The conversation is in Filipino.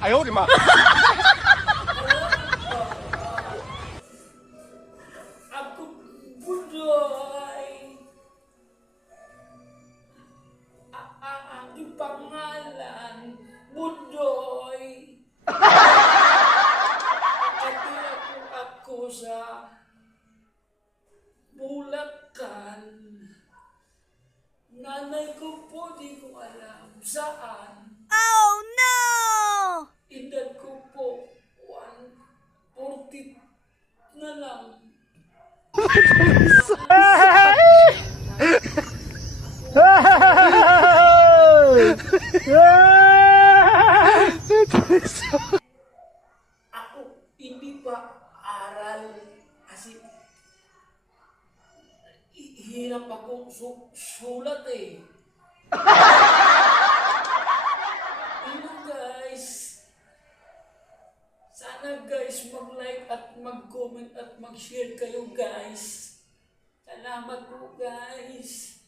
哎呦我的妈！Ako Budoy. Ang aking pangalan, Budoy. Katira po ako sa Bulacan. Nanay ko po di ko alam saan. Oh no! Edad ko po 140 na lang. Ako hindi pa aral kasi hirap akong sulat eh. Ano guys? Sana guys mag-like at mag-comment at mag-share kayo guys. Salamat po guys.